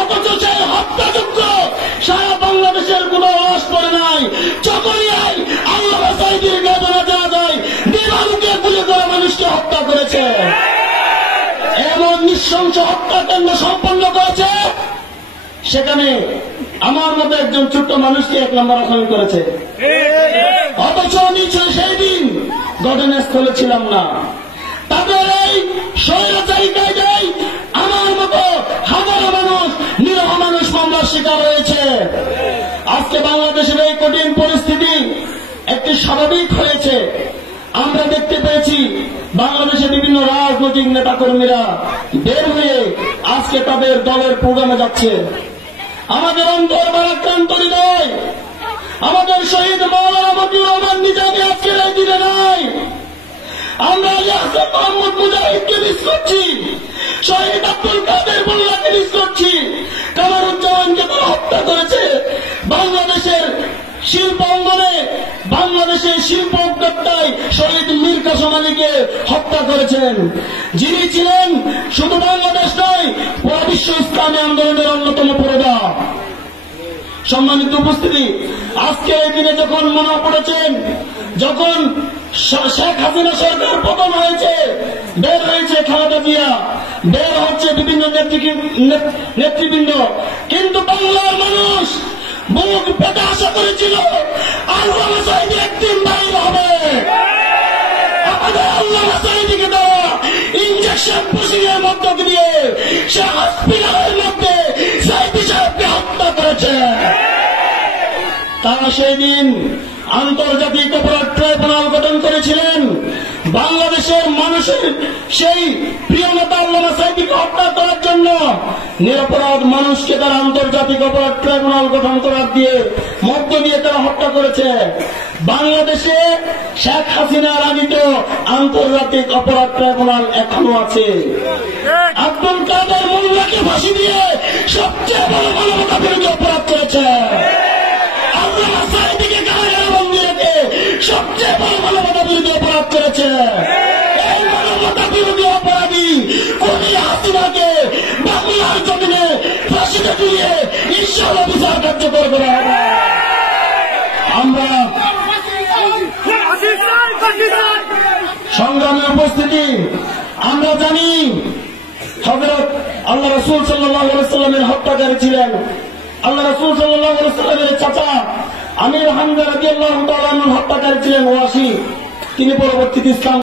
অথচ সেই হত্যাযজ্ঞ সারা বাংলাদেশের কোন আওয়াজ পড়ে নাই। যখনই আল্লামা সাঈদীর বেদনা দেওয়া যায়, দিবালুকে গুলি করে মানুষকে হত্যা করেছে, এমন নৃশংস হত্যাকাণ্ড সম্পন্ন করেছে, সেখানে আমার মতো একজন ছোট্ট মানুষকে 1 নম্বর আসামি করেছে। অথচ নিশ্চয় সেই দিন ঘটনাস্থলে ছিলাম না। তাদের এই স্বৈরাচারী কায়দায় আমার মতো হাজারো মানুষ, নিরহ মানুষ মামলার শিকার হয়েছে। আজকে বাংলাদেশের এই কঠিন পরিস্থিতি একটি স্বাভাবিক হয়েছে। আমরা দেখতে পেয়েছি বাংলাদেশে বিভিন্ন রাজনৈতিক নেতাকর্মীরা বের হয়ে আজকে তাদের দলের প্রোগ্রামে যাচ্ছে। আমাদের অন্তর ভারাক্রান্ত হৃদয়, আমাদের শহীদ মাওলানা মতিউর রহমান নিজামী আজকের এই দিনে নাই। আমরা ইয়াসির মোহাম্মদ মুজাহিদকে মিস করছি, শহীদ আব্দুল কাদের মোল্লাকে মিস করছি, কামারুজ্জামানকে তারা হত্যা করেছে। বাংলাদেশের শিল্প অঙ্গনে, বাংলাদেশের শিল্প উদ্যোক্তায় শহীদ মীর কাসেম আলীকে হত্যা করেছেন, যিনি ছিলেন শুধু বাংলাদেশ নয় পুরো বিশ্ব ইসলামী আন্দোলনের অন্যতম পুরোধা। সম্মানিত উপস্থিতি, আজকে এই দিনে যখন মনে পড়েছেন, যখন শেখ হাসিনা সরকার পতন হয়েছে, বের হয়েছে খালেদা জিয়া, বের হচ্ছে বিভিন্ন নেতৃবৃন্দ, কিন্তু বাংলার মানুষ বুক পেতে আশা করেছিল আল্লামা সাঈদী একদিন বাইরে হবে। আমাদের আল্লামা সাঈদীকে দেওয়া ইনজেকশন পুশিংয়ের মধ্য দিয়ে সে হসপিটালের মধ্যে সাঈদী সাহেবকে হত্যা করেছে। তারা সেই দিন আন্তর্জাতিক অপরাধ ট্রাইব্যুনাল গঠন করেছিলেন। বাংলাদেশের মানুষের সেই প্রিয় নেতা আল্লামা সাঈদীকে হত্যা করার জন্য নিরপরাধ মানুষকে তারা আন্তর্জাতিক অপরাধ ট্রাইব্যুনাল গঠন করার মধ্য দিয়ে তারা হত্যা করেছে। বাংলাদেশে শেখ হাসিনার আদিত আন্তর্জাতিক অপরাধ ট্রাইব্যুনাল এখনো আছে। আব্দুল কাদের মোল্লাকে ফাঁসি দিয়ে সবচেয়ে বড় মানবতা বিরোধী অপরাধ করেছে। আল্লামা সাঈদীকে কারাগারে বন্দী রেখে সবচেয়ে বড় মানবতা বিরোধী অপরাধ করেছে। এই মানবতা বিরোধী অপরাধী কোনি হাসিনাকে বাংলার জমিনে ফাঁসিতে ঝুলিয়ে ইনশাআল্লাহ বিচার কার্যকর করা হবে। আমরা সংগ্রামে উপস্থিতি, আমরা জানি হযরত আল্লাহ রাসূল সাল্লাল্লাহু আলাইহি ওয়াসাল্লামের হত্যাকারী ছিলেন আল্লাহ রাসূল সাল্লাল্লাহু আলাইহি ওয়াসাল্লামের চাচা আমির হামজা রাদিয়াল্লাহু তাআলা আনহু হত্যাকারী ছিলেন ওয়াসি। তিনি পরবর্তীতে ইসলাম